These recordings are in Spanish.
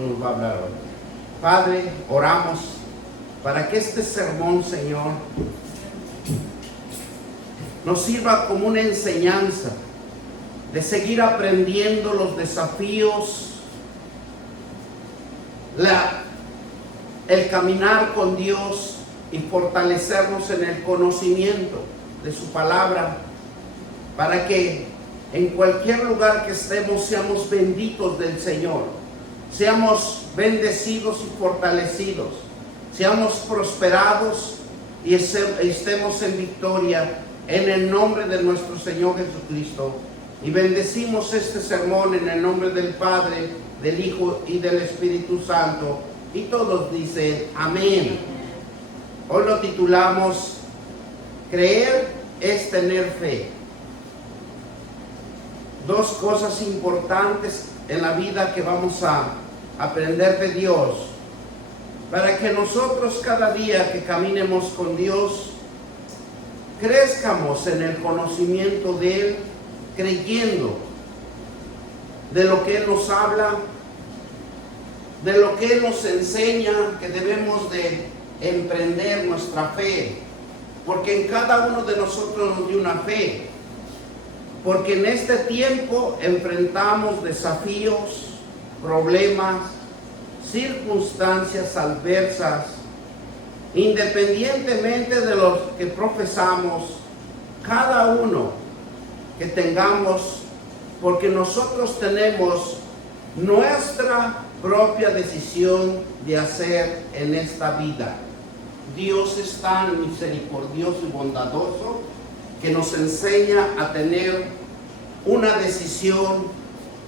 nos va a hablar hoy. Padre, oramos para que este sermón, Señor, nos sirva como una enseñanza de seguir aprendiendo los desafíos, el caminar con Dios y fortalecernos en el conocimiento de su palabra, para que en cualquier lugar que estemos seamos benditos del Señor, seamos bendecidos y fortalecidos, seamos prosperados y estemos en victoria en el nombre de nuestro Señor Jesucristo. Y bendecimos este sermón en el nombre del Padre, del Hijo y del Espíritu Santo. Y todos dicen amén. Hoy lo titulamos Creer es tener fe. Dos cosas importantes en la vida que vamos a aprender de Dios, para que nosotros cada día que caminemos con Dios crezcamos en el conocimiento de Él, creyendo de lo que Él nos habla, de lo que Él nos enseña, que debemos de emprender nuestra fe, porque en cada uno de nosotros nos dio una fe, porque en este tiempo enfrentamos desafíos, problemas, circunstancias adversas, independientemente de los que profesamos, cada uno que tengamos, porque nosotros tenemos nuestra propia decisión de hacer en esta vida. Dios es tan misericordioso y bondadoso que nos enseña a tener una decisión,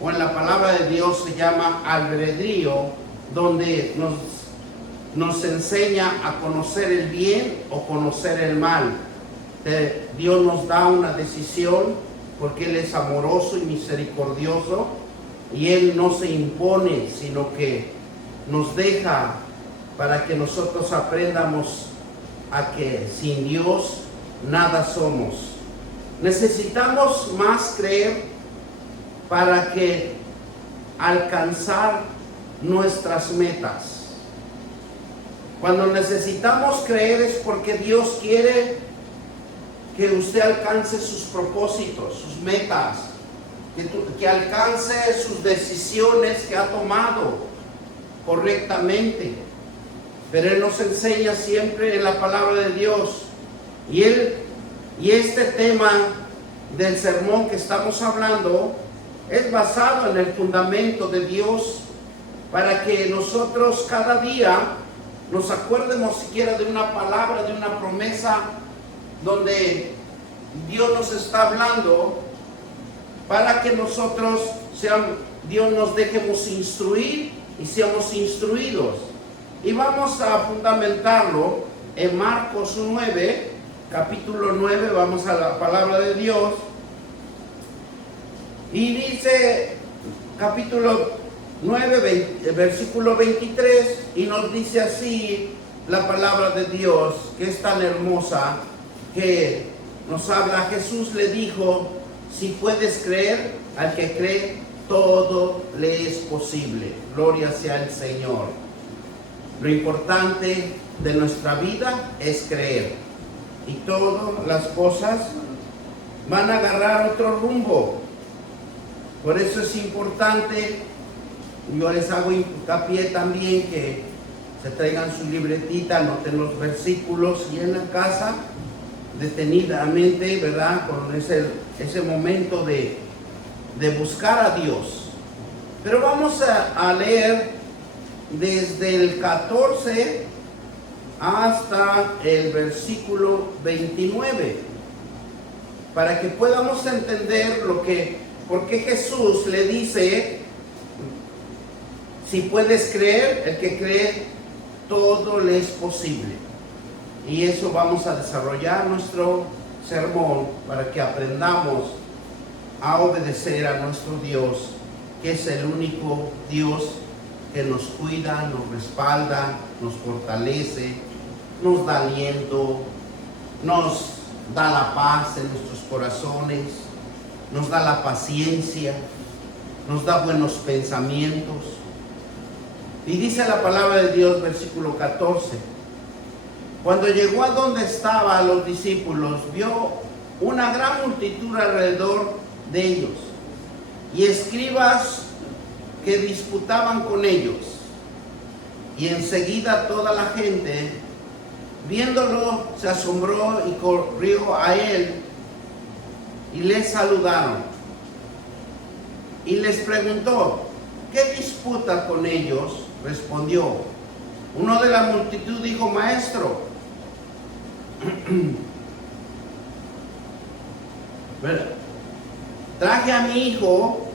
o en la palabra de Dios se llama albedrío, donde nos enseña a conocer el bien o conocer el mal. Dios nos da una decisión porque Él es amoroso y misericordioso, y Él no se impone, sino que nos deja para que nosotros aprendamos a que sin Dios nada somos. Necesitamos más creer para que alcanzar nuestras metas. Cuando necesitamos creer es porque Dios quiere que usted alcance sus propósitos, sus metas, que alcance sus decisiones que ha tomado correctamente. Pero Él nos enseña siempre en la palabra de Dios. Y este tema del sermón que estamos hablando es basado en el fundamento de Dios, para que nosotros cada día nos acuerdemos siquiera de una palabra, de una promesa, donde Dios nos está hablando, para que nosotros Dios nos dejemos instruir y seamos instruidos. Y vamos a fundamentarlo en Marcos 9, capítulo 9, vamos a la palabra de Dios. Y dice, capítulo 9, versículo 23, y nos dice así la palabra de Dios, que es tan hermosa, que nos habla. Jesús le dijo: si puedes creer, al que cree, todo le es posible. Gloria sea al Señor. Lo importante de nuestra vida es creer, y todas las cosas van a agarrar otro rumbo. Por eso es importante, yo les hago hincapié también que se traigan su libretita, anoten los versículos, y en la casa detenidamente, ¿verdad?, con ese momento de buscar a Dios. Pero vamos a leer desde el 14 hasta el versículo 29, para que podamos entender por qué Jesús le dice: si puedes creer, el que cree, todo le es posible. Y eso vamos a desarrollar nuestro sermón, para que aprendamos a obedecer a nuestro Dios, que es el único Dios que nos cuida, nos respalda, nos fortalece, nos da aliento, nos da la paz en nuestros corazones, nos da la paciencia, nos da buenos pensamientos. Y dice la palabra de Dios, versículo 14. Cuando llegó a donde estaban los discípulos, vio una gran multitud alrededor de ellos y escribas que disputaban con ellos. Y enseguida toda la gente, viéndolo, se asombró y corrió a él y le saludaron. Y les preguntó, ¿qué disputa con ellos? Respondió. Uno de la multitud dijo, Maestro, traje a mi hijo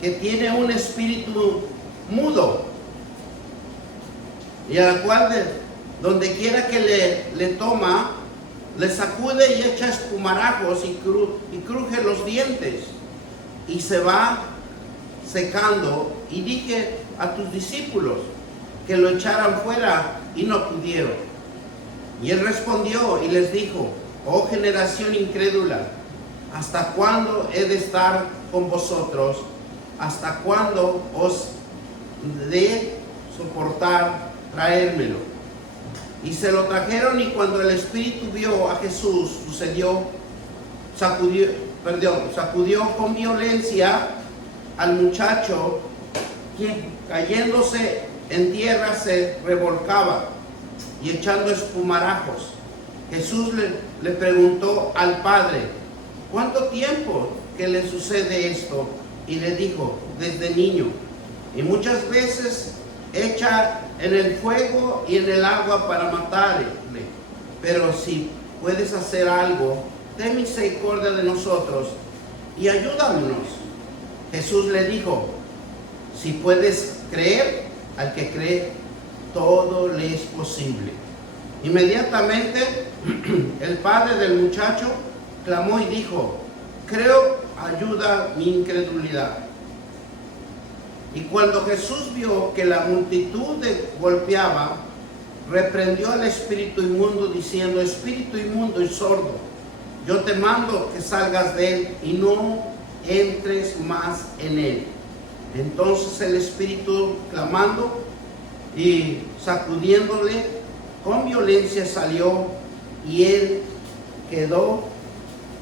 que tiene un espíritu mudo, y al cual donde quiera que le toma, le sacude y echa espumarajos y cruje los dientes, y se va secando. Y dije a tus discípulos que lo echaran fuera y no pudieron. Y él respondió y les dijo, oh generación incrédula, ¿hasta cuándo he de estar con vosotros? ¿Hasta cuándo os de soportar traérmelo? Y se lo trajeron, y cuando el espíritu vio a Jesús, sacudió con violencia al muchacho, quien cayéndose en tierra se revolcaba y echando espumarajos. Jesús le preguntó al padre, ¿cuánto tiempo que le sucede esto? Y le dijo, desde niño, y muchas veces echa en el fuego y en el agua para matarle. Pero si puedes hacer algo, ten misericordia de nosotros y ayúdanos. Jesús le dijo, si puedes creer, al que cree, todo le es posible. Inmediatamente el padre del muchacho clamó y dijo, creo, ayuda mi incredulidad. Y cuando Jesús vio que la multitud golpeaba, reprendió al espíritu inmundo diciendo, espíritu inmundo y sordo, yo te mando que salgas de él y no entres más en él. Entonces el espíritu, clamando y sacudiéndole con violencia, salió, y él quedó,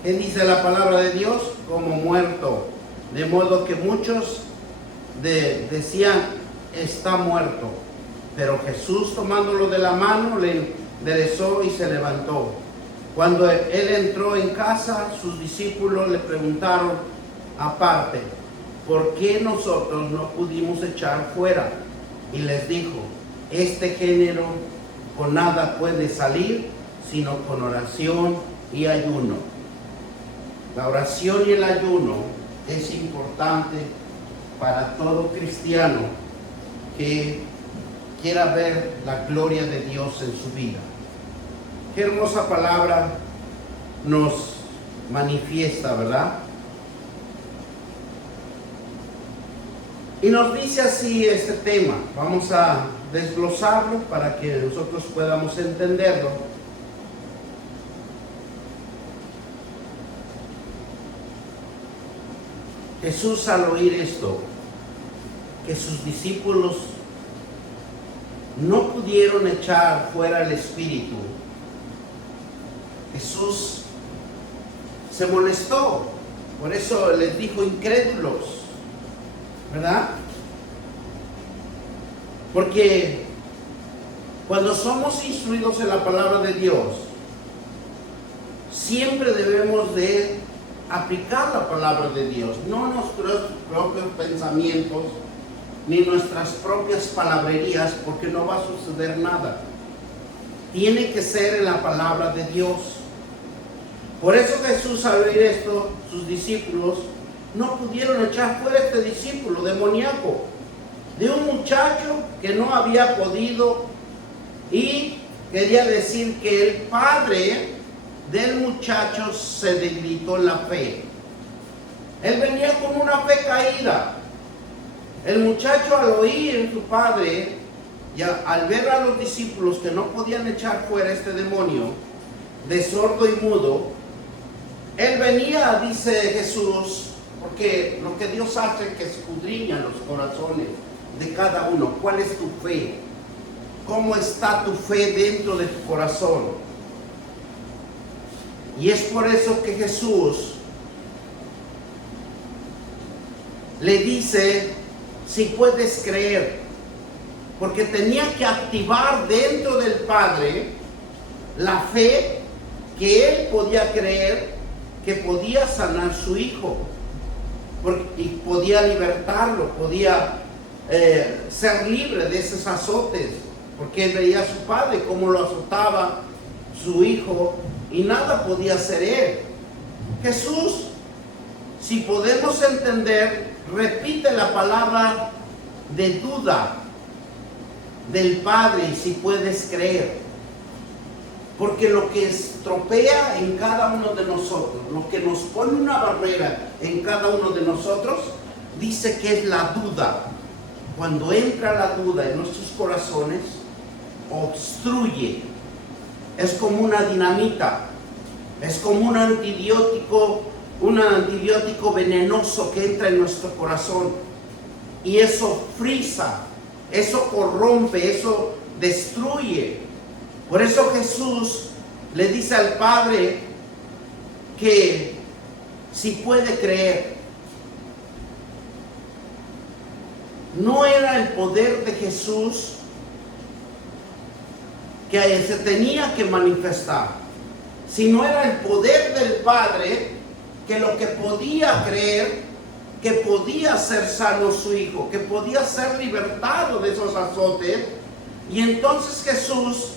¿qué dice la palabra de Dios? Como muerto. De modo que muchos decían, está muerto. Pero Jesús, tomándolo de la mano, le enderezó y se levantó. Cuando él entró en casa, sus discípulos le preguntaron aparte, ¿por qué nosotros no pudimos echar fuera? Y les dijo, este género con nada puede salir, sino con oración y ayuno. La oración y el ayuno es importante para todo cristiano que quiera ver la gloria de Dios en su vida. Qué hermosa palabra nos manifiesta, ¿verdad? Y nos dice así este tema. Vamos a desglosarlo para que nosotros podamos entenderlo. Jesús, al oír esto, que sus discípulos no pudieron echar fuera el espíritu, Jesús se molestó. Por eso les dijo incrédulos, ¿verdad? Porque cuando somos instruidos en la palabra de Dios, siempre debemos de aplicar la palabra de Dios, no nuestros propios pensamientos ni nuestras propias palabrerías, porque no va a suceder nada. Tiene que ser en la palabra de Dios. Por eso Jesús, al oír esto, sus discípulos no pudieron echar fuera a este discípulo demoníaco, de un muchacho que no había podido, y quería decir que el padre del muchacho se debilitó en la fe. Él venía con una fe caída. El muchacho, al oír a su padre y al ver a los discípulos que no podían echar fuera este demonio de sordo y mudo, él venía, dice Jesús, porque lo que Dios hace es que escudriña los corazones de cada uno. ¿Cuál es tu fe? ¿Cómo está tu fe dentro de tu corazón? Y es por eso que Jesús le dice, si puedes creer, porque tenía que activar dentro del Padre la fe que él podía creer que podía sanar su hijo, y podía libertarlo, podía ser libre de esos azotes, porque él veía a su padre cómo lo azotaba su hijo y nada podía hacer él. Jesús, si podemos entender, repite la palabra de duda del Padre, y si puedes creer. Porque lo que estropea en cada uno de nosotros, lo que nos pone una barrera en cada uno de nosotros, dice que es la duda. Cuando entra la duda en nuestros corazones, obstruye. Es como una dinamita, es como un antibiótico venenoso que entra en nuestro corazón. Y eso frisa, eso corrompe, eso destruye. Por eso Jesús le dice al Padre que si puede creer. No era el poder de Jesús que se tenía que manifestar, sino era el poder del Padre, que lo que podía creer, que podía ser sano su hijo, que podía ser libertado de esos azotes. Y entonces Jesús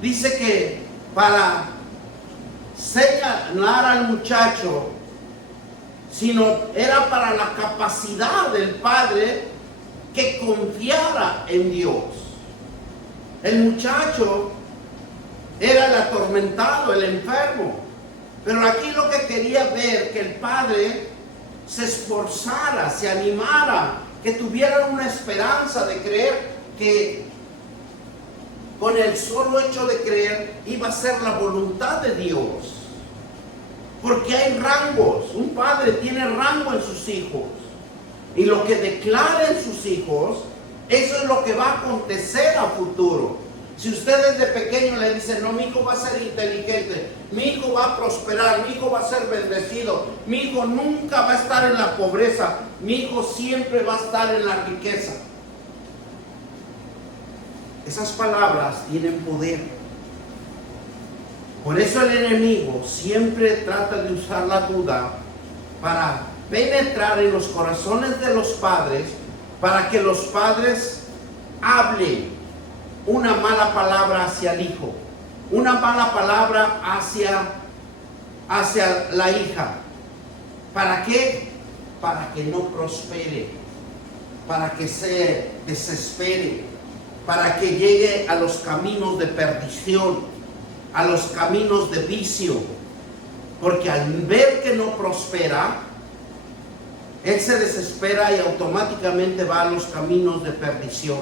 dice que para señalar al muchacho, sino era para la capacidad del Padre que confiara en Dios. El muchacho era el atormentado, el enfermo, pero aquí lo que quería ver, que el Padre se esforzara, se animara, que tuviera una esperanza de creer, que con el solo hecho de creer iba a ser la voluntad de Dios. Porque hay rangos, un padre tiene rango en sus hijos, y lo que declara en sus hijos, eso es lo que va a acontecer a futuro. Si usted desde pequeño le dice, no, mi hijo va a ser inteligente, mi hijo va a prosperar, mi hijo va a ser bendecido, mi hijo nunca va a estar en la pobreza, mi hijo siempre va a estar en la riqueza. Esas palabras tienen poder. Por eso el enemigo siempre trata de usar la duda para penetrar en los corazones de los padres, para que los padres hablen una mala palabra hacia el hijo, una mala palabra hacia la hija. ¿Para qué? Para que no prospere, para que se desespere, para que llegue a los caminos de perdición, a los caminos de vicio. Porque al ver que no prospera, él se desespera y automáticamente va a los caminos de perdición.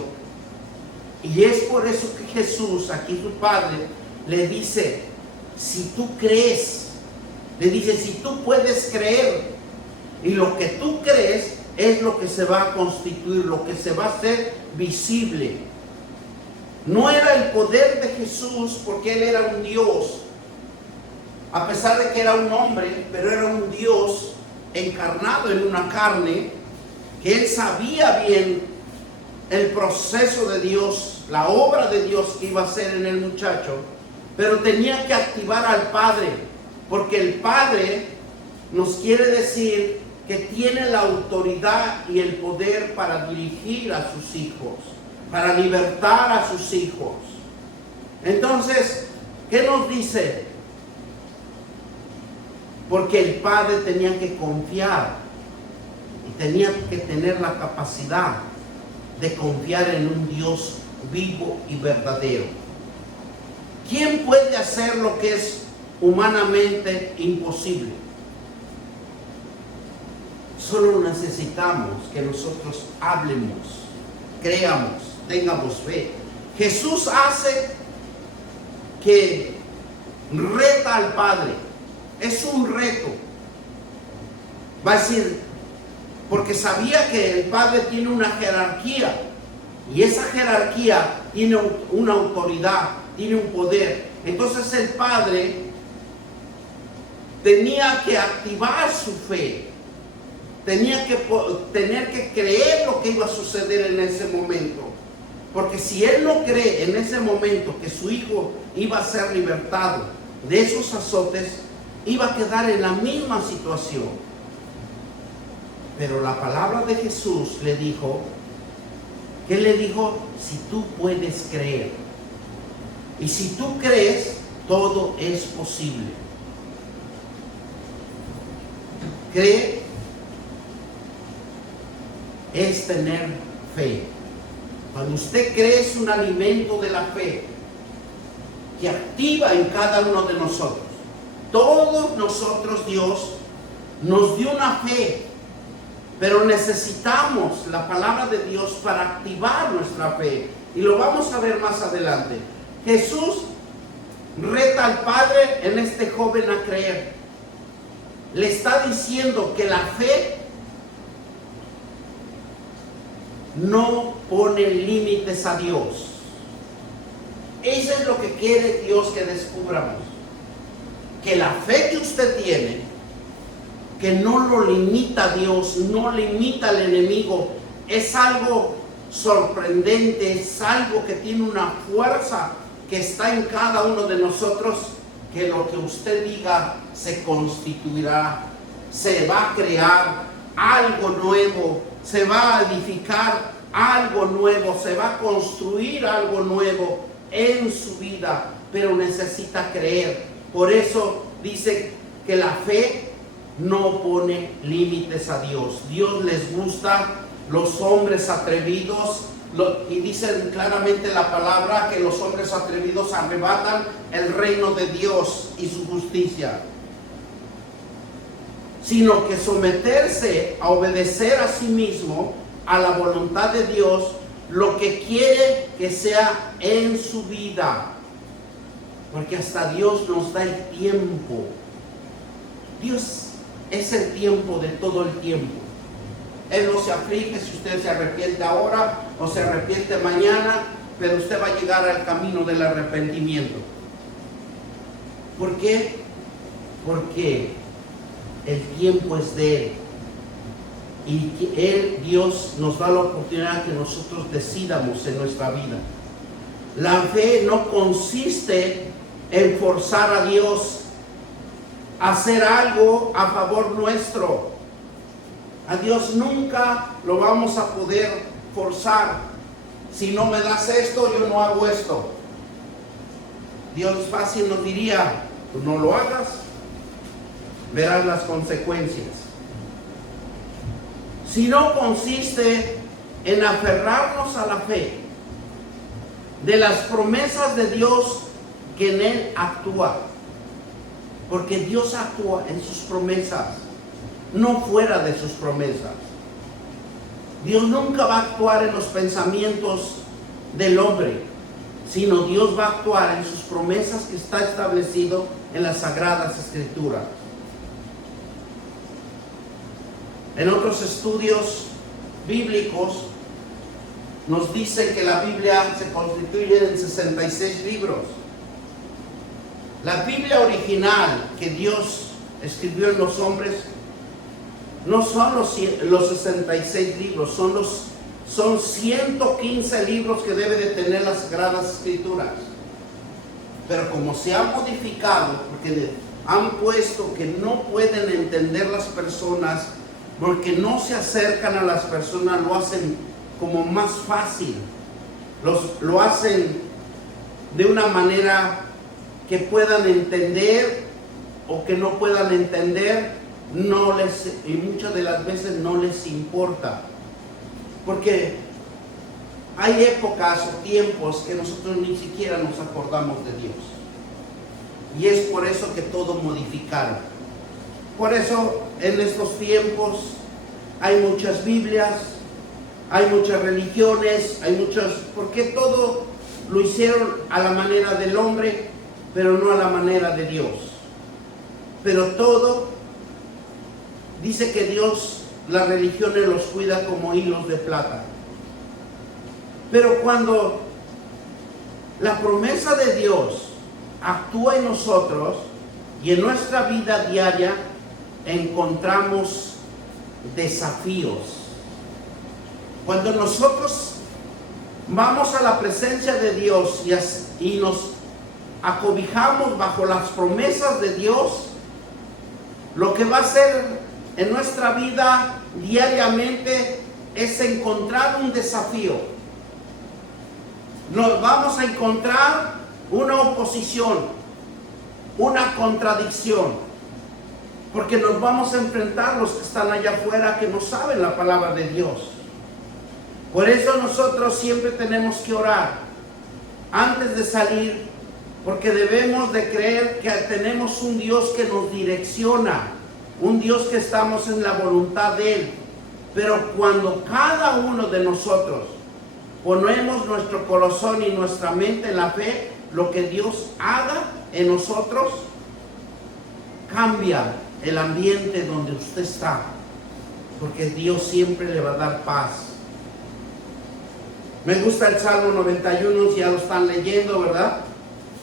Y es por eso que Jesús, aquí su Padre, le dice, si tú crees, le dice, si tú puedes creer, y lo que tú crees es lo que se va a constituir, lo que se va a hacer visible. No era el poder de Jesús, porque Él era un Dios, a pesar de que era un hombre, pero era un Dios encarnado en una carne, que Él sabía bien el proceso de Dios, la obra de Dios que iba a hacer en el muchacho, pero tenía que activar al Padre, porque el Padre nos quiere decir que tiene la autoridad y el poder para dirigir a sus hijos, para libertar a sus hijos. Entonces, ¿qué nos dice? Porque el Padre tenía que confiar y tenía que tener la capacidad de confiar en un Dios vivo y verdadero. ¿Quién puede hacer lo que es humanamente imposible? Solo necesitamos que nosotros hablemos, creamos, tengamos fe. Jesús hace que reta al Padre. Es un reto. Va a decir, porque sabía que el Padre tiene una jerarquía, y esa jerarquía tiene una autoridad, tiene un poder. Entonces el Padre tenía que activar su fe, tenía que tener que creer lo que iba a suceder en ese momento. Porque si él no cree en ese momento que su hijo iba a ser libertado de esos azotes, iba a quedar en la misma situación. Pero la palabra de Jesús le dijo, ¿qué le dijo? Si tú puedes creer. Y si tú crees, todo es posible. Creer es tener fe. Cuando usted cree, es un alimento de la fe que activa en cada uno de nosotros. Todos nosotros, Dios nos dio una fe, pero necesitamos la palabra de Dios para activar nuestra fe. Y lo vamos a ver más adelante. Jesús reta al Padre en este joven a creer. Le está diciendo que la fe no pone límites a Dios. Eso es lo que quiere Dios que descubramos. Que la fe que usted tiene, que no lo limita a Dios, no limita al enemigo, es algo sorprendente, es algo que tiene una fuerza que está en cada uno de nosotros, que lo que usted diga se constituirá, se va a crear algo nuevo, se va a edificar algo nuevo, se va a construir algo nuevo en su vida, pero necesita creer. Por eso dice que la fe no pone límites a Dios. Dios les gusta los hombres atrevidos, y dice claramente la palabra que los hombres atrevidos arrebatan el reino de Dios y su justicia, sino que someterse a obedecer a sí mismo a la voluntad de Dios, lo que quiere que sea en su vida, porque hasta Dios nos da el tiempo. Dios es el tiempo de todo el tiempo. Él no se aflige si usted se arrepiente ahora o se arrepiente mañana, pero usted va a llegar al camino del arrepentimiento. ¿Por qué? Porque el tiempo es de Él. Y Dios nos da la oportunidad que nosotros decidamos en nuestra vida. La fe no consiste en forzar a Dios a hacer algo a favor nuestro. A Dios nunca lo vamos a poder forzar. Si no me das esto, yo no hago esto. Dios fácil nos diría, tú no lo hagas, verás las consecuencias. Si no consiste en aferrarnos a la fe de las promesas de Dios que en Él actúa, porque Dios actúa en sus promesas, no fuera de sus promesas. Dios nunca va a actuar en los pensamientos del hombre, sino Dios va a actuar en sus promesas que está establecido en las Sagradas Escrituras. En otros estudios bíblicos nos dice que la Biblia se constituye en 66 libros. La Biblia original que Dios escribió en los hombres no son los 66 libros, son 115 libros que debe de tener las Sagradas Escrituras. Pero como se han modificado, porque han puesto que no pueden entender las personas, porque no se acercan a las personas, lo hacen como más fácil, lo hacen de una manera que puedan entender o que no puedan entender, y muchas de las veces no les importa, porque hay épocas o tiempos que nosotros ni siquiera nos acordamos de Dios, y es por eso que todo modificaron. Por eso en estos tiempos hay muchas Biblias, hay muchas religiones, porque todo lo hicieron a la manera del hombre, pero no a la manera de Dios. Pero todo dice que Dios las religiones los cuida como hilos de plata. Pero cuando la promesa de Dios actúa en nosotros y en nuestra vida diaria, encontramos desafíos. Cuando nosotros vamos a la presencia de Dios y nos acobijamos bajo las promesas de Dios, lo que va a hacer en nuestra vida diariamente es encontrar un desafío. Nos vamos a encontrar una oposición, una contradicción, porque nos vamos a enfrentar los que están allá afuera que no saben la palabra de Dios. Por eso nosotros siempre tenemos que orar antes de salir, porque debemos de creer que tenemos un Dios que nos direcciona, un Dios que estamos en la voluntad de Él. Pero cuando cada uno de nosotros ponemos nuestro corazón y nuestra mente en la fe, lo que Dios haga en nosotros cambia el ambiente donde usted está, porque Dios siempre le va a dar paz. Me gusta el Salmo 91, si ya lo están leyendo, ¿verdad?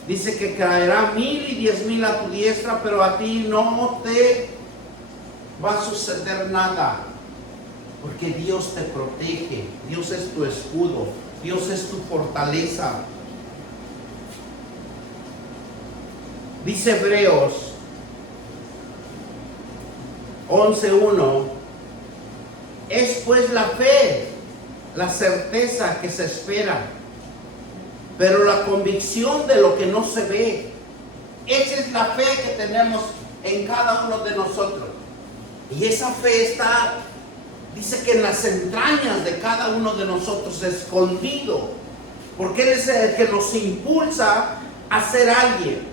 Dice que caerá 1000 y 10,000 a tu diestra, pero a ti no te va a suceder nada, porque Dios te protege. Dios es tu escudo, Dios es tu fortaleza. Dice Hebreos 11:1, es pues la fe, la certeza que se espera, pero la convicción de lo que no se ve. Esa es la fe que tenemos en cada uno de nosotros. Y esa fe está, dice que en las entrañas de cada uno de nosotros, escondido, porque Él es el que nos impulsa a ser alguien.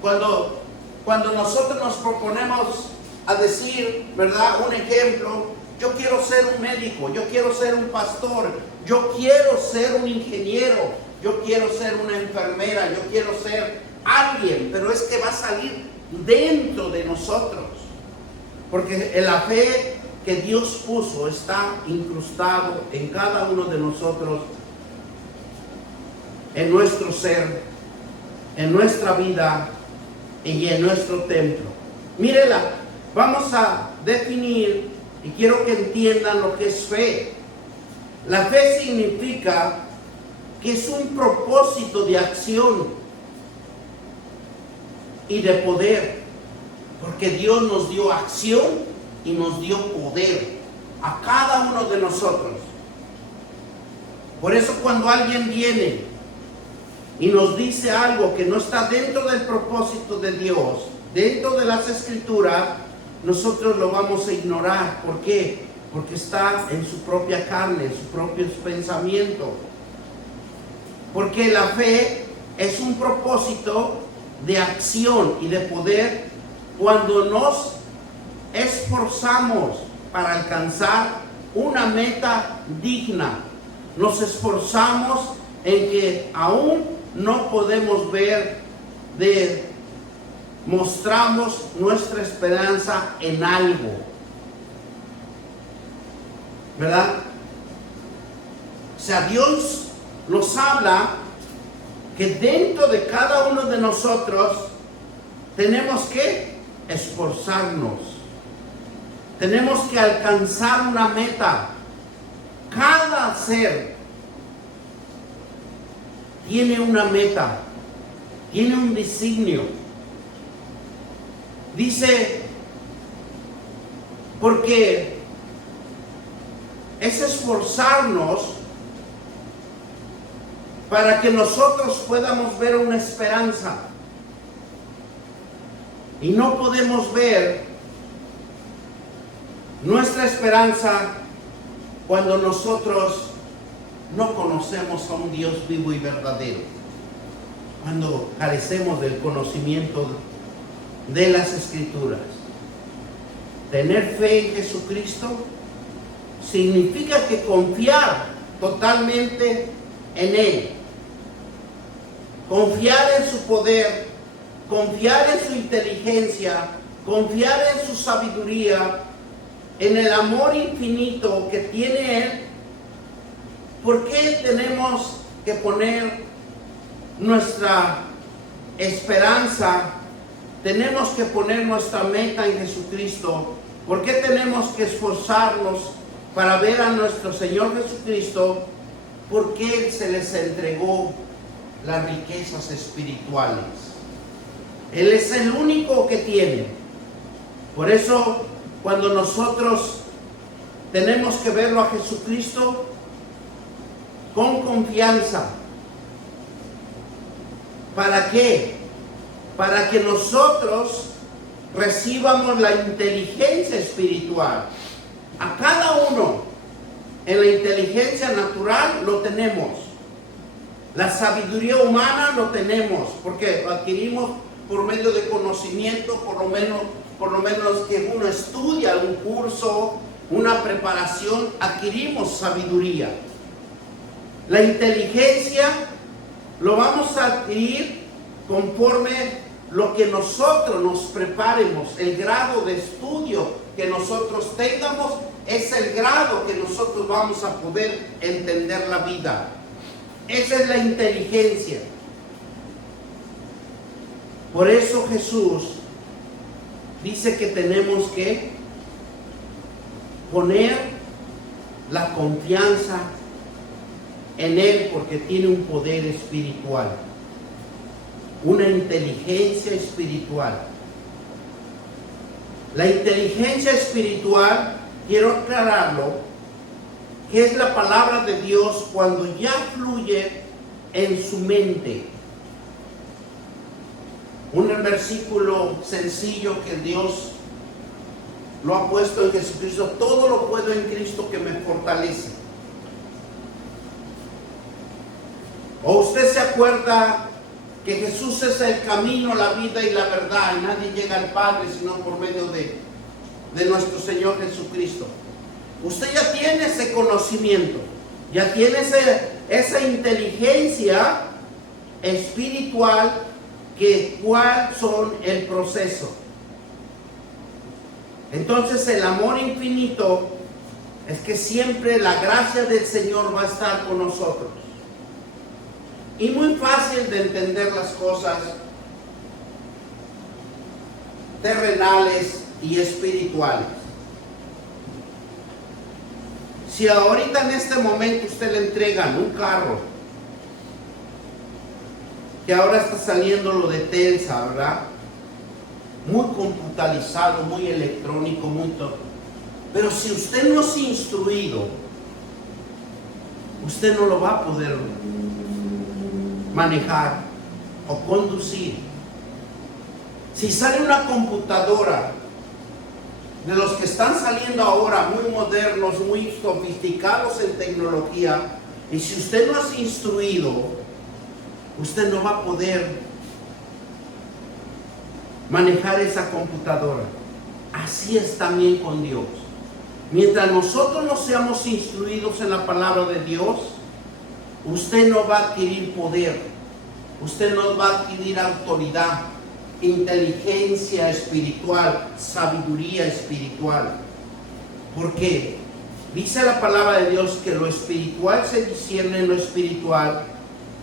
Cuando nosotros nos proponemos a decir, ¿verdad? Un ejemplo: yo quiero ser un médico, yo quiero ser un pastor, yo quiero ser un ingeniero, yo quiero ser una enfermera, yo quiero ser alguien, pero es que va a salir dentro de nosotros, porque la fe que Dios puso está incrustado en cada uno de nosotros, en nuestro ser, en nuestra vida y en nuestro templo. Mírela, vamos a definir, y quiero que entiendan lo que es fe. La fe significa que es un propósito de acción y de poder, porque Dios nos dio acción y nos dio poder a cada uno de nosotros. Por eso cuando alguien viene y nos dice algo que no está dentro del propósito de Dios, dentro de las Escrituras, nosotros lo vamos a ignorar. ¿Por qué? Porque está en su propia carne, en sus propios pensamientos. Porque la fe es un propósito de acción y de poder cuando nos esforzamos para alcanzar una meta digna. Nos esforzamos en que aún no podemos ver, mostramos nuestra esperanza en algo, ¿verdad? O sea, Dios nos habla que dentro de cada uno de nosotros tenemos que esforzarnos, tenemos que alcanzar una meta. Cada ser tiene una meta, tiene un designio. Dice, porque es esforzarnos para que nosotros podamos ver una esperanza. Y no podemos ver nuestra esperanza cuando nosotros no conocemos a un Dios vivo y verdadero, cuando carecemos del conocimiento de las Escrituras. Tener fe en Jesucristo significa que confiar totalmente en Él, confiar en su poder, confiar en su inteligencia, confiar en su sabiduría, en el amor infinito que tiene Él, ¿por qué tenemos que poner nuestra esperanza? Tenemos que poner nuestra meta en Jesucristo. ¿Por qué tenemos que esforzarnos para ver a nuestro Señor Jesucristo? Porque Él se les entregó las riquezas espirituales. Él es el único que tiene. Por eso, cuando nosotros tenemos que verlo a Jesucristo con confianza. ¿Para qué? Para que nosotros recibamos la inteligencia espiritual. A cada uno en la inteligencia natural lo tenemos. La sabiduría humana lo tenemos, porque lo adquirimos por medio de conocimiento, por lo menos que uno estudia un curso, una preparación, adquirimos sabiduría. La inteligencia lo vamos a adquirir conforme lo que nosotros nos preparemos, el grado de estudio que nosotros tengamos, es el grado que nosotros vamos a poder entender la vida. Esa es la inteligencia. Por eso Jesús dice que tenemos que poner la confianza en Él, porque tiene un poder espiritual, una inteligencia espiritual. La inteligencia espiritual, quiero aclararlo, que es la palabra de Dios cuando ya fluye en su mente. Un versículo sencillo que Dios lo ha puesto en Jesucristo: todo lo puedo en Cristo que me fortalece. ¿O usted se acuerda que Jesús es el camino, la vida y la verdad, y nadie llega al Padre sino por medio de nuestro Señor Jesucristo? Usted ya tiene ese conocimiento, ya tiene esa inteligencia espiritual, que cuál son el proceso. Entonces el amor infinito es que siempre la gracia del Señor va a estar con nosotros. Y muy fácil de entender las cosas terrenales y espirituales. Si ahorita en este momento usted le entregan un carro, que ahora está saliendo lo de Telsa, ¿verdad? Muy computarizado, muy electrónico, muy todo. Pero si usted no es instruido, usted no lo va a poder manejar o conducir. Si sale una computadora de los que están saliendo ahora, muy modernos, muy sofisticados en tecnología, y si usted no es instruido, usted no va a poder manejar esa computadora. Así es también con Dios. Mientras nosotros no seamos instruidos en la palabra de Dios, usted no va a adquirir poder, usted no va a adquirir autoridad, inteligencia espiritual, sabiduría espiritual. ¿Por qué? Dice la palabra de Dios que lo espiritual se discierne en lo espiritual,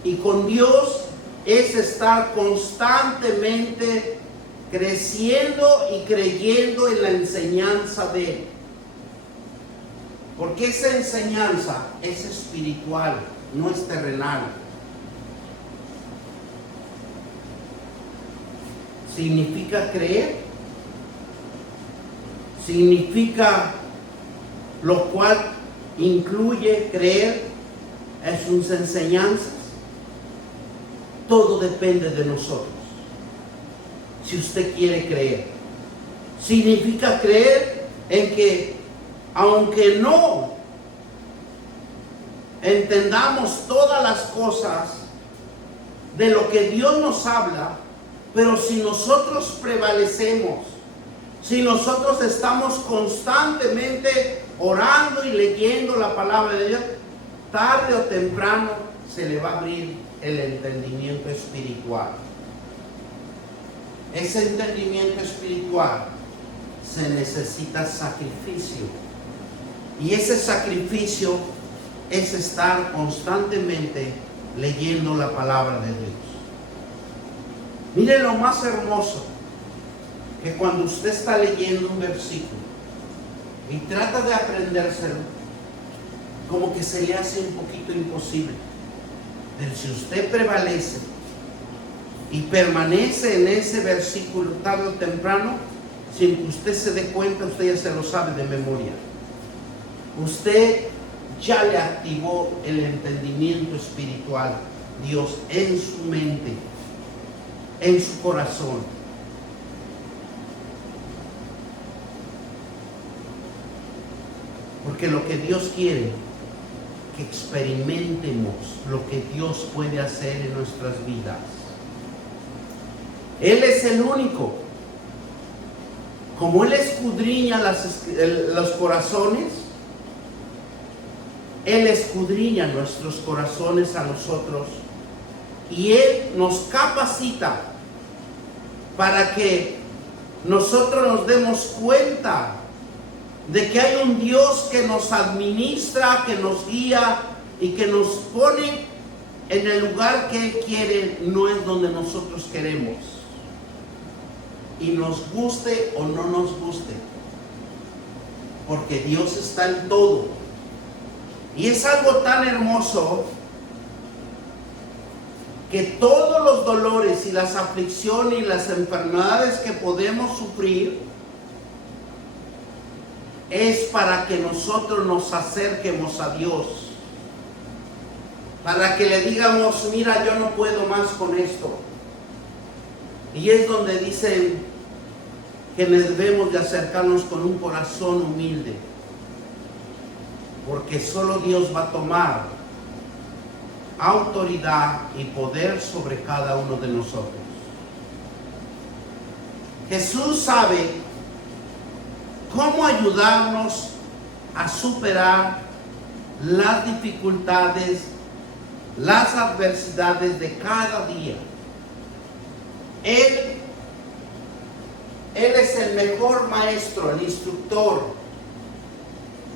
y con Dios es estar constantemente creciendo y creyendo en la enseñanza de Él. Porque esa enseñanza es espiritual, no es terrenal. Significa creer, significa, lo cual incluye creer en sus enseñanzas. Todo depende de nosotros. Si usted quiere creer, significa creer en que, aunque no entendamos todas las cosas de lo que Dios nos habla, pero si nosotros prevalecemos, si nosotros estamos constantemente orando y leyendo la palabra de Dios, tarde o temprano se le va a abrir el entendimiento espiritual. Ese entendimiento espiritual se necesita sacrificio. Y ese sacrificio es estar constantemente leyendo la palabra de Dios. Miren lo más hermoso, que cuando usted está leyendo un versículo y trata de aprendérselo, como que se le hace un poquito imposible. Pero si usted prevalece y permanece en ese versículo tarde o temprano, sin que usted se dé cuenta, usted ya se lo sabe de memoria. Usted ya le activó el entendimiento espiritual, Dios, en su mente, en su corazón. Porque lo que Dios quiere, que experimentemos lo que Dios puede hacer en nuestras vidas. Él es el único. Como Él escudriña los corazones, Él escudriña nuestros corazones a nosotros y Él nos capacita para que nosotros nos demos cuenta de que hay un Dios que nos administra, que nos guía y que nos pone en el lugar que Él quiere, no es donde nosotros queremos. Y nos guste o no nos guste, porque Dios está en todo. Y es algo tan hermoso que todos los dolores y las aflicciones y las enfermedades que podemos sufrir es para que nosotros nos acerquemos a Dios, para que le digamos, mira, yo no puedo más con esto. Y es donde dicen que debemos de acercarnos con un corazón humilde, porque solo Dios va a tomar autoridad y poder sobre cada uno de nosotros. Jesús sabe cómo ayudarnos a superar las dificultades, las adversidades de cada día. Él es el mejor maestro, el instructor,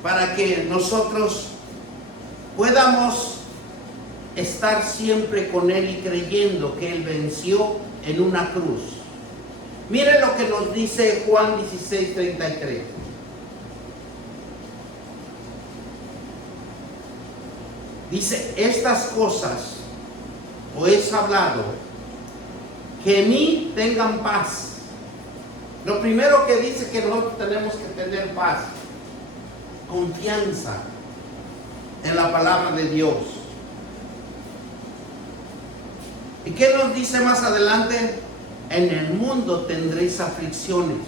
para que nosotros podamos estar siempre con Él y creyendo que Él venció en una cruz. Miren lo que nos dice Juan 16:33. Dice, estas cosas os he hablado, que en mí tengan paz. Lo primero que dice que nosotros tenemos que tener paz, confianza en la palabra de Dios. ¿Y qué nos dice más adelante? En el mundo tendréis aflicciones,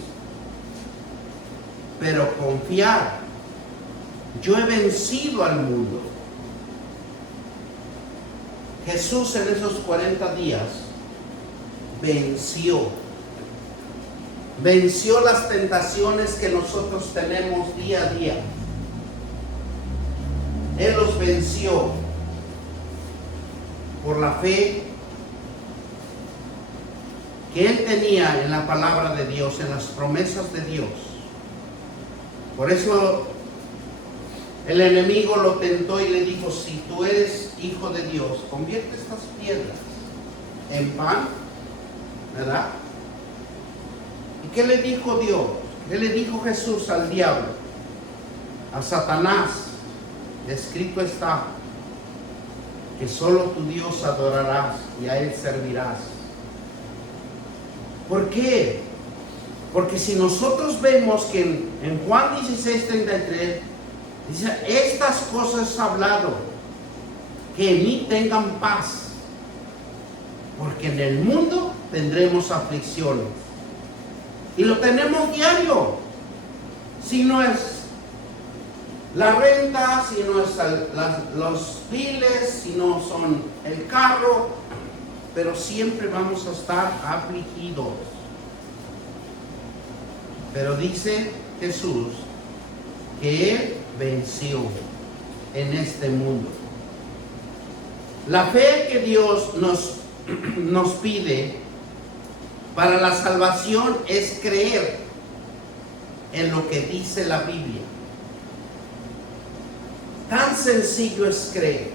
pero confiad, yo he vencido al mundo. Jesús en esos 40 días venció las tentaciones que nosotros tenemos día a día. Él los venció por la fe que Él tenía en la palabra de Dios, en las promesas de Dios. Por eso el enemigo lo tentó y le dijo, si tú eres hijo de Dios, convierte estas piedras en pan, ¿verdad? ¿Y qué le dijo Dios? ¿Qué le dijo Jesús al diablo? A Satanás, escrito está, que solo tu Dios adorarás y a Él servirás. ¿Por qué? Porque si nosotros vemos que en Juan 16:33 dice, estas cosas he hablado, que en mí tengan paz, porque en el mundo tendremos aflicciones. Y lo tenemos diario. Si no es la renta, si no es los biles, si no son el carro, pero siempre vamos a estar afligidos. Pero dice Jesús que Él venció en este mundo. La fe que Dios nos pide para la salvación es creer en lo que dice la Biblia. Tan sencillo es creer,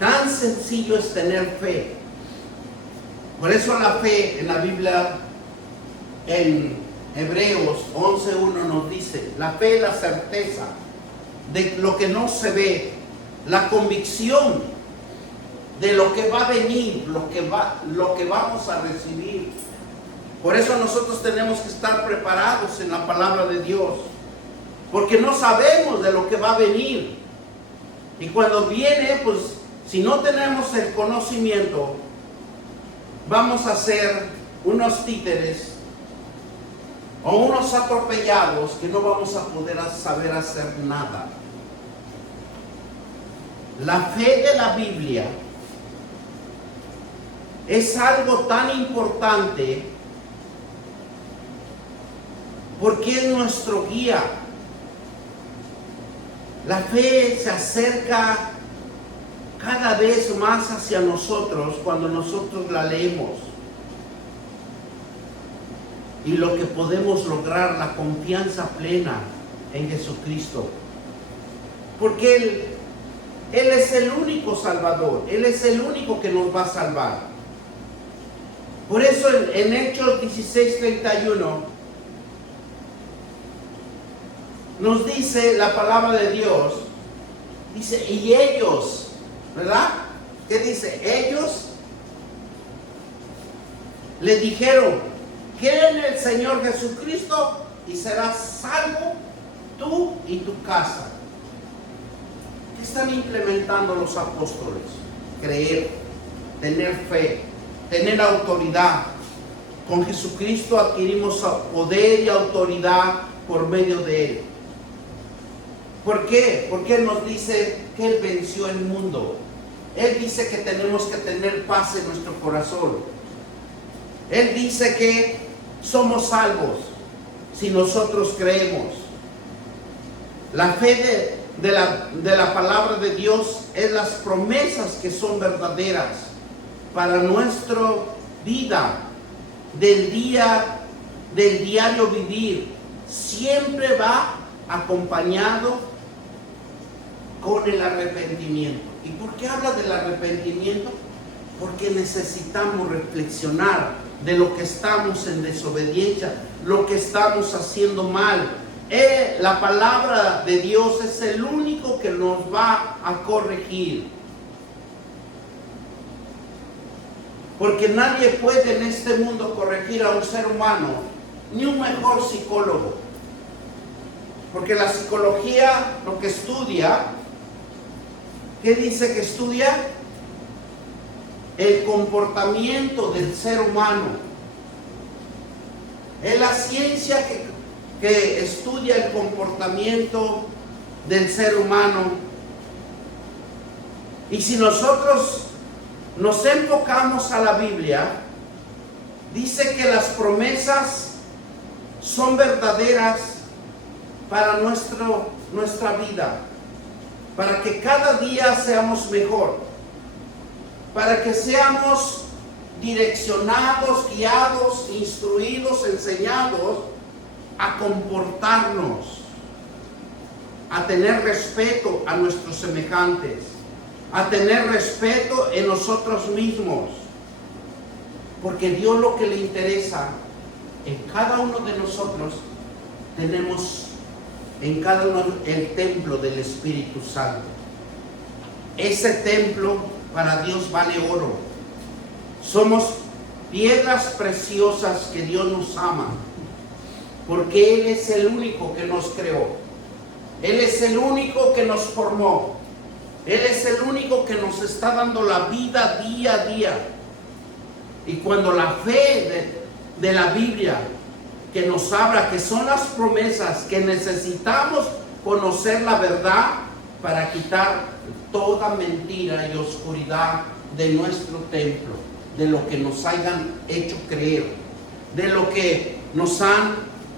tan sencillo es tener fe. Por eso la fe en la Biblia, en Hebreos 11:1 nos dice, la fe es la certeza de lo que no se ve, la convicción de lo que va a venir, lo que vamos a recibir. Por eso nosotros tenemos que estar preparados en la palabra de Dios, porque no sabemos de lo que va a venir. Y cuando viene, pues si no tenemos el conocimiento, vamos a ser unos títeres o unos atropellados que no vamos a poder saber hacer nada. La fe de la Biblia es algo tan importante porque es nuestro guía. La fe se acerca cada vez más hacia nosotros cuando nosotros la leemos. Y lo que podemos lograr, la confianza plena en Jesucristo. Porque Él es el único Salvador. Él es el único que nos va a salvar. Por eso en Hechos 16:31 nos dice la palabra de Dios. Dice, y ellos, ¿verdad? ¿Qué dice? Ellos le dijeron, cree en el Señor Jesucristo y serás salvo tú y tu casa. ¿Qué están implementando los apóstoles? Creer, tener fe, tener autoridad. Con Jesucristo adquirimos poder y autoridad por medio de Él. ¿Por qué? Porque Él nos dice que Él venció el mundo. Él dice que tenemos que tener paz en nuestro corazón. Él dice que somos salvos si nosotros creemos. La fe de la palabra de Dios es las promesas que son verdaderas para nuestra vida del diario vivir. Siempre va acompañado con el arrepentimiento. ¿Y por qué habla del arrepentimiento? Porque necesitamos reflexionar de lo que estamos en desobediencia, lo que estamos haciendo mal. La palabra de Dios es el único que nos va a corregir. Porque nadie puede en este mundo corregir a un ser humano, ni un mejor psicólogo. Porque la psicología lo que estudia, ¿qué dice que estudia? El comportamiento del ser humano. Es la ciencia que estudia el comportamiento del ser humano. Y si nosotros nos enfocamos a la Biblia, dice que las promesas son verdaderas para nuestra vida, para que cada día seamos mejor, para que seamos direccionados, guiados, instruidos, enseñados a comportarnos, a tener respeto a nuestros semejantes, a tener respeto en nosotros mismos, porque Dios lo que le interesa en cada uno de nosotros, tenemos en cada uno el templo del Espíritu Santo. Ese templo para Dios vale oro. Somos piedras preciosas que Dios nos ama, porque Él es el único que nos creó. Él es el único que nos formó. Él es el único que nos está dando la vida día a día. Y cuando la fe de la Biblia que nos habla, que son las promesas que necesitamos conocer la verdad para quitar toda mentira y oscuridad de nuestro templo, de lo que nos hayan hecho creer, de lo que nos han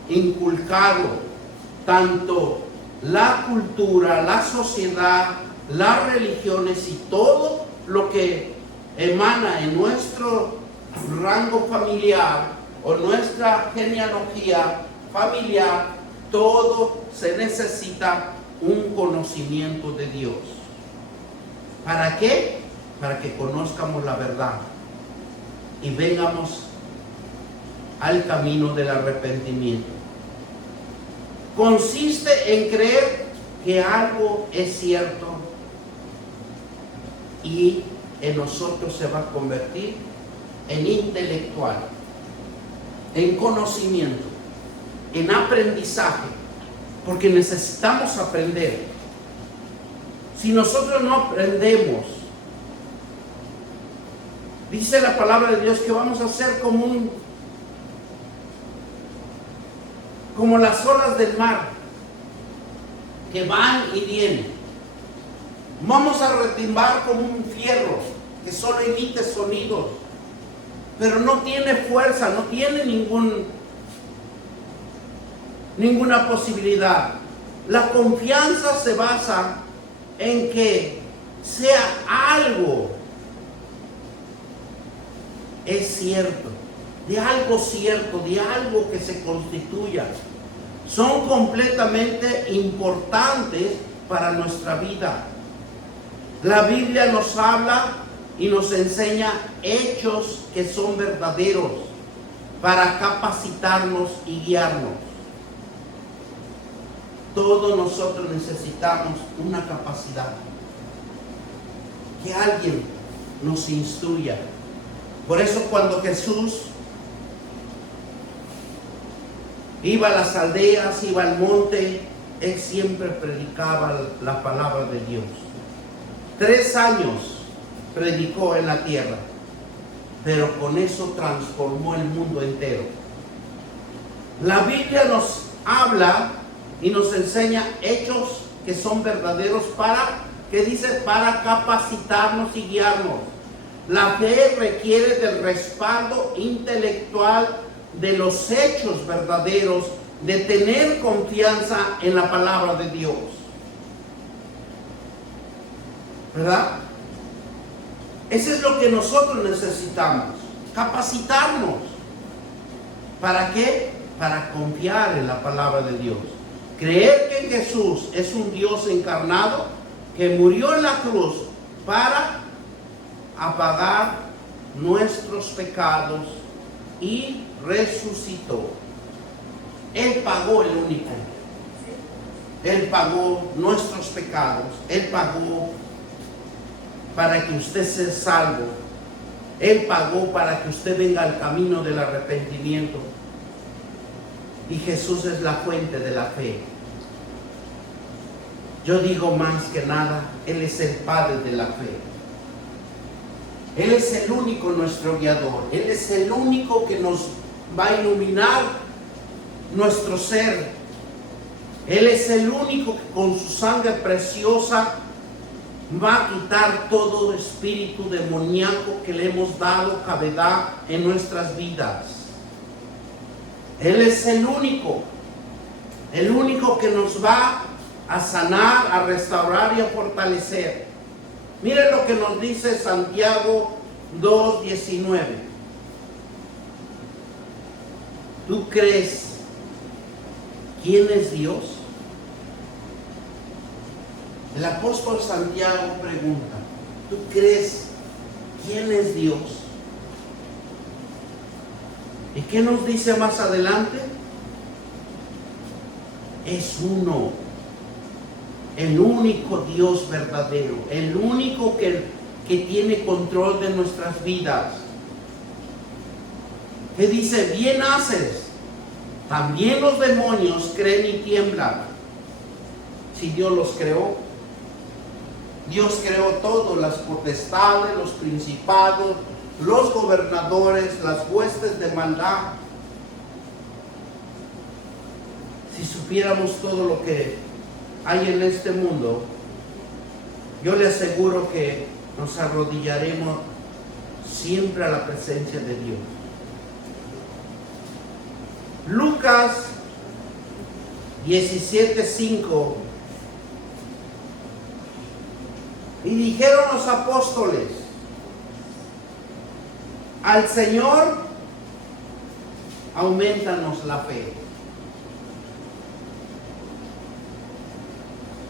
inculcado tanto la cultura, la sociedad, las religiones y todo lo que emana en nuestro rango familiar o nuestra genealogía familiar, todo se necesita un conocimiento de Dios. ¿Para qué? Para que conozcamos la verdad y vengamos al camino del arrepentimiento. Consiste en creer que algo es cierto y en nosotros se va a convertir en intelectual, en conocimiento, en aprendizaje, porque necesitamos aprender. Si nosotros no aprendemos, dice la palabra de Dios que vamos a ser como las olas del mar, que van y vienen. Vamos a retumbar como un fierro que solo emite sonidos, pero no tiene fuerza, no tiene ninguna posibilidad. La confianza se basa en que sea algo es cierto, de algo que se constituya. Son completamente importantes para nuestra vida. La Biblia nos habla y nos enseña hechos que son verdaderos para capacitarnos y guiarnos. Todos nosotros necesitamos una capacidad, que alguien nos instruya. Por eso cuando Jesús iba a las aldeas, iba al monte, Él siempre predicaba la palabra de Dios. 3 años predicó en la tierra, pero con eso transformó el mundo entero. La Biblia nos habla y nos enseña hechos que son verdaderos para capacitarnos y guiarnos. La fe requiere del respaldo intelectual de los hechos verdaderos, de tener confianza en la palabra de Dios. ¿Verdad? Eso es lo que nosotros necesitamos, capacitarnos. ¿Para qué? Para confiar en la palabra de Dios. Creer que Jesús es un Dios encarnado que murió en la cruz para apagar nuestros pecados y resucitó. Él pagó el único. Él pagó nuestros pecados. Él pagó para que usted sea salvo. Él pagó para que usted venga al camino del arrepentimiento. Y Jesús es la fuente de la fe. Yo digo más que nada, Él es el Padre de la fe. Él es el único nuestro guiador. Él es el único que nos va a iluminar nuestro ser. Él es el único que con su sangre preciosa va a quitar todo espíritu demoníaco que le hemos dado cavidad en nuestras vidas. Él es el único que nos va a sanar, a restaurar y a fortalecer. Miren lo que nos dice Santiago 2:19. ¿Tú crees quién es Dios? El apóstol Santiago pregunta, ¿tú crees quién es Dios? ¿Y qué nos dice más adelante? Es uno, el único Dios verdadero, el único que tiene control de nuestras vidas. Que dice, bien haces, también los demonios creen y tiemblan. Si Dios los creó, Dios creó todo, las potestades, los principados, los gobernadores, las huestes de maldad. Si supiéramos todo lo que hay en este mundo, yo le aseguro que nos arrodillaremos siempre a la presencia de Dios. Lucas 17:5. Y dijeron los apóstoles al Señor, aumentanos la fe.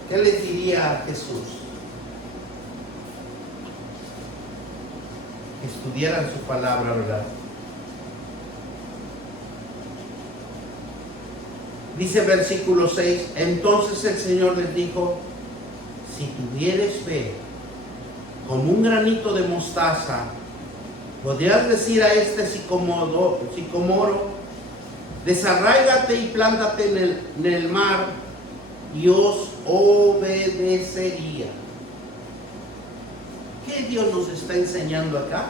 ¿qué les diría a Jesús? Que estudiaran su palabra, ¿verdad? Dice versículo 6, entonces el Señor les dijo, si tuvieres fe, como un granito de mostaza, podrías decir a este sicomoro, desarráigate y plántate en el mar, y os obedecería. ¿Qué Dios nos está enseñando acá?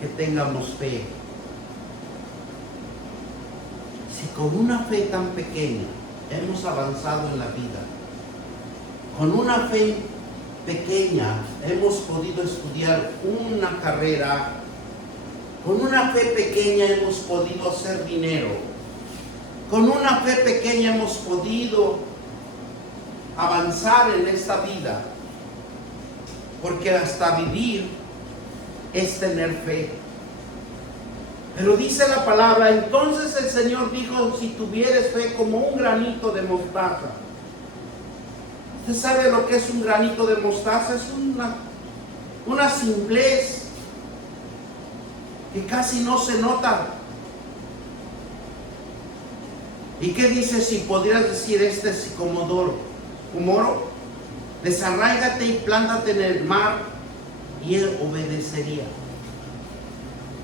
Que tengamos fe. Si con una fe tan pequeña hemos avanzado en la vida, con una fe pequeña hemos podido estudiar una carrera, con una fe pequeña hemos podido hacer dinero, con una fe pequeña hemos podido avanzar en esta vida, porque hasta vivir es tener fe. Pero dice la palabra, entonces el Señor dijo, si tuvieres fe como un granito de mostaza. ¿Usted sabe lo que es un granito de mostaza? Es una simplez que casi no se nota. ¿Y qué dice si podrías decir este sicomoro? Desarráigate y plántate en el mar, y él obedecería.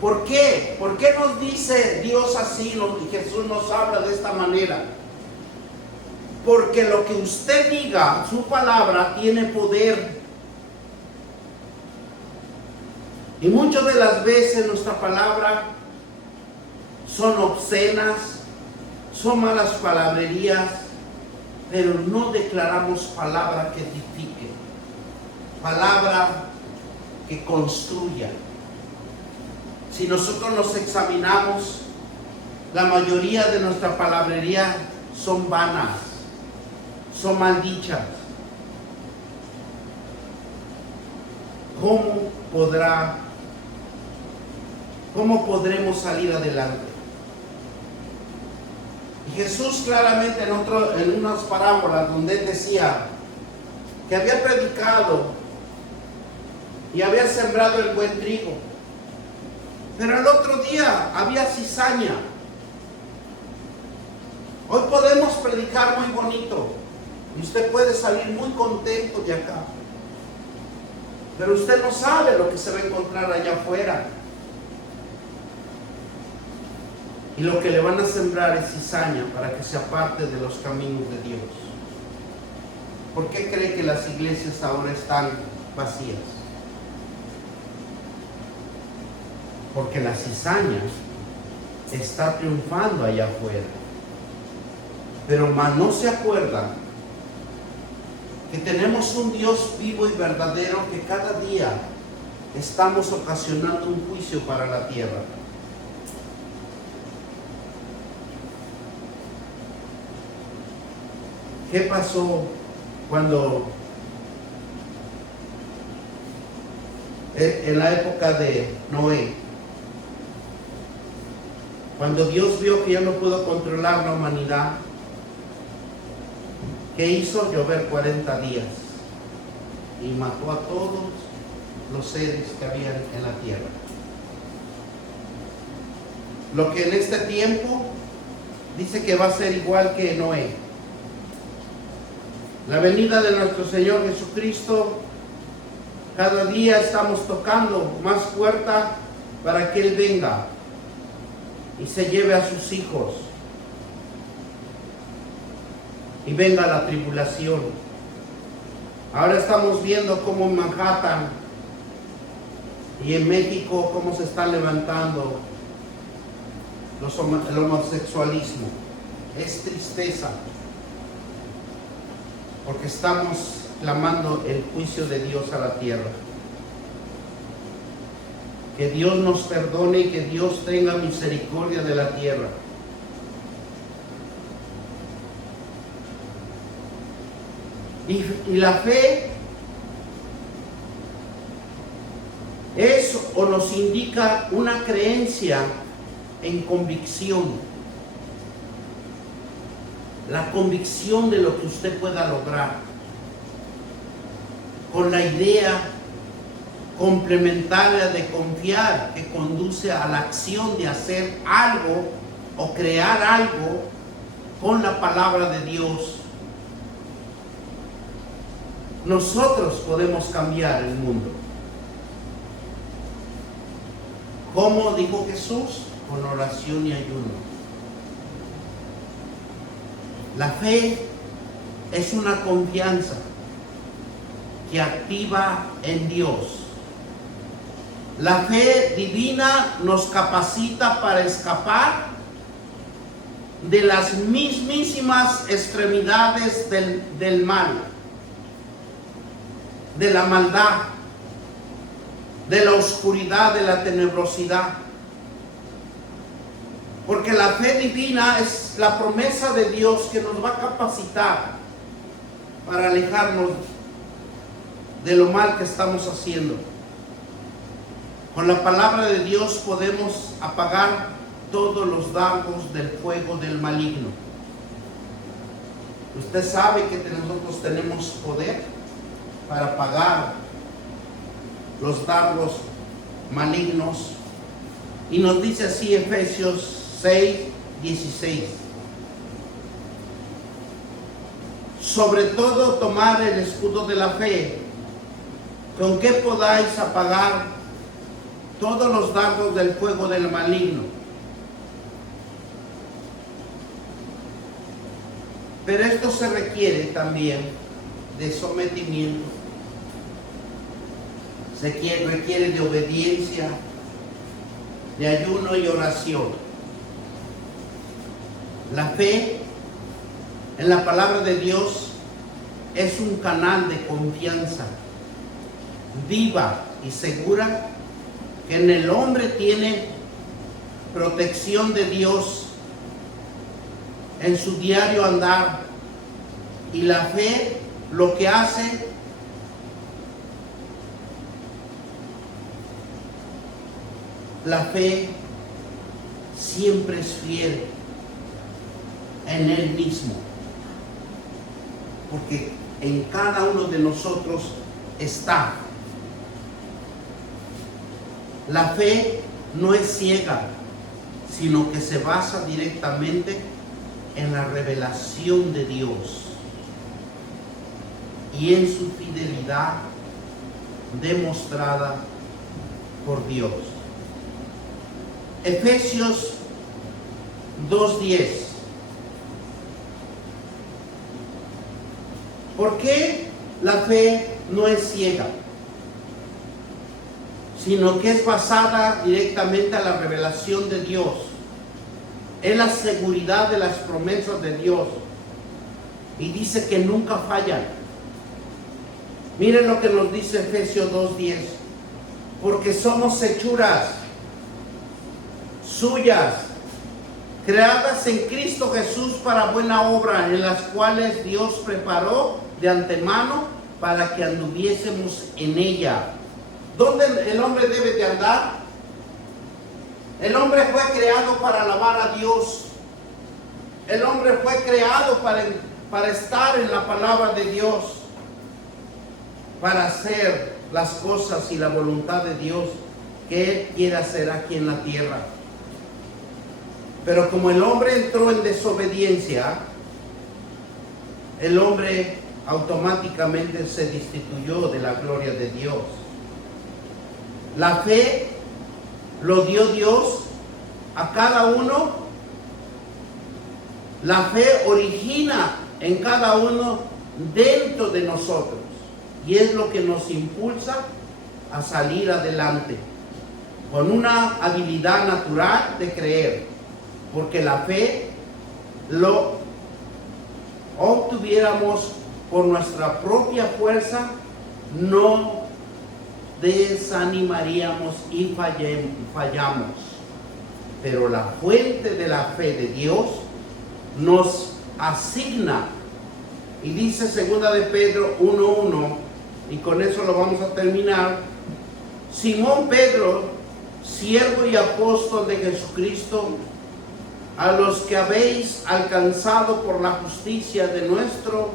¿Por qué? ¿Por qué nos dice Dios así y Jesús nos habla de esta manera? Porque lo que usted diga, su palabra, tiene poder. Y muchas de las veces nuestra palabra son obscenas, son malas palabrerías, pero no declaramos palabra que edifique, palabra que construya. Si nosotros nos examinamos, la mayoría de nuestra palabrería son vanas, son maldichas. ¿Cómo podremos salir adelante? Y Jesús claramente en unas parábolas donde él decía que había predicado y había sembrado el buen trigo, pero el otro día había cizaña. Hoy podemos predicar muy bonito y usted puede salir muy contento de acá, pero usted no sabe lo que se va a encontrar allá afuera. Y lo que le van a sembrar es cizaña para que se aparte de los caminos de Dios. ¿Por qué cree que las iglesias ahora están vacías? Porque la cizaña está triunfando allá afuera. Pero más no se acuerdan que tenemos un Dios vivo y verdadero, que cada día estamos ocasionando un juicio para la tierra. ¿Qué pasó cuando en la época de Noé? Cuando Dios vio que ya no pudo controlar la humanidad, ¿qué hizo? Llover 40 días y mató a todos los seres que habían en la tierra. Lo que en este tiempo dice que va a ser igual que Noé. La venida de nuestro Señor Jesucristo, cada día estamos tocando más puerta para que Él venga y se lleve a sus hijos. Y venga la tribulación. Ahora estamos viendo cómo en Manhattan y en México cómo se está levantando el homosexualismo. Es tristeza, porque estamos clamando el juicio de Dios a la tierra. Que Dios nos perdone y que Dios tenga misericordia de la tierra. Y la fe es o nos indica una creencia en convicción. la convicción de lo que usted pueda lograr, con la idea complementaria de confiar que conduce a la acción de hacer algo o crear algo con la palabra de Dios. Nosotros podemos cambiar el mundo. ¿Cómo dijo Jesús? Con oración y ayuno. La fe es una confianza que activa en Dios. La fe divina nos capacita para escapar de las mismísimas extremidades del mal, de la maldad, de la oscuridad, de la tenebrosidad. Porque la fe divina es la promesa de Dios que nos va a capacitar para alejarnos de lo mal que estamos haciendo. Con la palabra de Dios podemos apagar todos los dardos del fuego del maligno. Usted sabe que nosotros tenemos poder para apagar los dardos malignos. Y nos dice así Efesios 6:16. Sobre todo tomar el escudo de la fe, con que podáis apagar todos los dardos del fuego del maligno. Pero esto se requiere también de sometimiento, requiere de obediencia, de ayuno y oración. La fe en la palabra de Dios es un canal de confianza viva y segura que en el hombre tiene protección de Dios en su diario andar. Y la fe lo que hace la fe siempre es fiel en Él mismo, porque en cada uno de nosotros está. La fe no es ciega, sino que se basa directamente en la revelación de Dios y en su fidelidad demostrada por Dios. Efesios 2:10. ¿Por qué la fe no es ciega, sino que es basada directamente a la revelación de Dios? Es la seguridad de las promesas de Dios. Y dice que nunca fallan. Miren lo que nos dice Efesios 2:10. Porque somos hechuras suyas, creadas en Cristo Jesús para buena obra, en las cuales Dios preparó de antemano para que anduviésemos en ella. ¿Dónde el hombre debe de andar? El hombre fue creado para alabar a Dios. El hombre fue creado para estar en la palabra de Dios, para hacer las cosas y la voluntad de Dios que Él quiere hacer aquí en la tierra. Pero como el hombre entró en desobediencia, el hombre automáticamente se destituyó de la gloria de Dios. La fe lo dio Dios a cada uno. La fe origina en cada uno dentro de nosotros y es lo que nos impulsa a salir adelante con una habilidad natural de creer, porque la fe lo obtuviéramos por nuestra propia fuerza, no desanimaríamos y fallamos. Pero la fuente de la fe de Dios nos asigna, y dice 2 de Pedro 1:1, y con eso lo vamos a terminar: Simón Pedro, siervo y apóstol de Jesucristo, a los que habéis alcanzado por la justicia de nuestro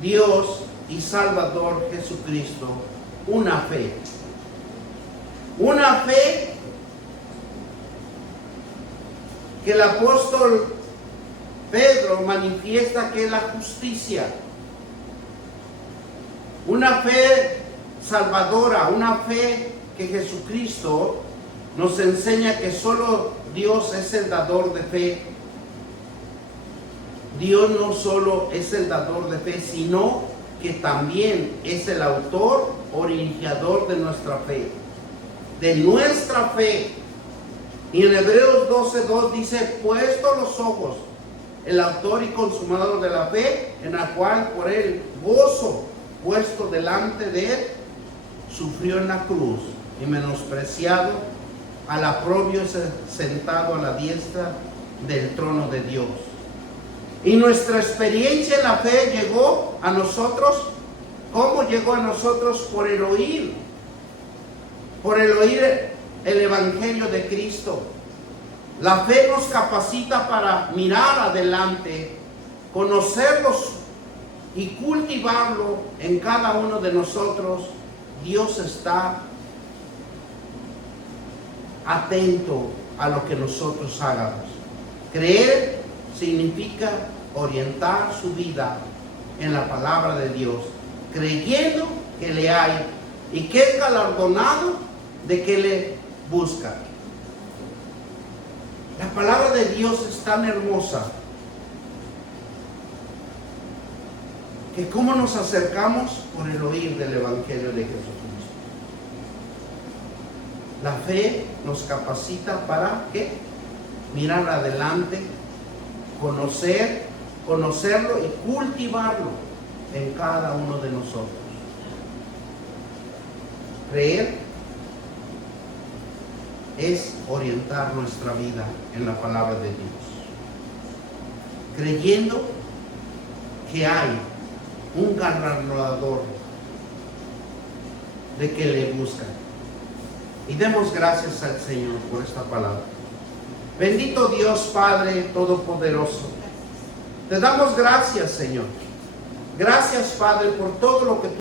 Dios y Salvador Jesucristo, una fe. Una fe que el apóstol Pedro manifiesta que es la justicia. Una fe salvadora, una fe que Jesucristo nos enseña que solo Dios es el dador de fe. Dios no solo es el dador de fe, sino que también es el autor o iniciador de nuestra fe. De nuestra fe. Y en Hebreos 12:2 dice, puesto los ojos, el autor y consumador de la fe, en la cual por el gozo puesto delante de él, sufrió en la cruz y menospreciado, al oprobio sentado a la diestra del trono de Dios. Y nuestra experiencia en la fe llegó a nosotros. ¿Cómo llegó a nosotros? Por el oír. Por el oír el Evangelio de Cristo. La fe nos capacita para mirar adelante, conocerlos y cultivarlo en cada uno de nosotros. Dios está atento a lo que nosotros hagamos. Creer significa orientar su vida en la palabra de Dios, creyendo que le hay y que es galardonado de que le busca. La palabra de Dios es tan hermosa que cómo nos acercamos por el oír del Evangelio de Jesucristo. La fe nos capacita para ¿qué? Mirar adelante, conocerlo y cultivarlo en cada uno de nosotros. Creer es orientar nuestra vida en la palabra de Dios, creyendo que hay un galardonador de que le buscan. Y demos gracias al Señor por esta palabra. Bendito Dios Padre Todopoderoso, te damos gracias, Señor. Gracias, Padre, por todo lo que tú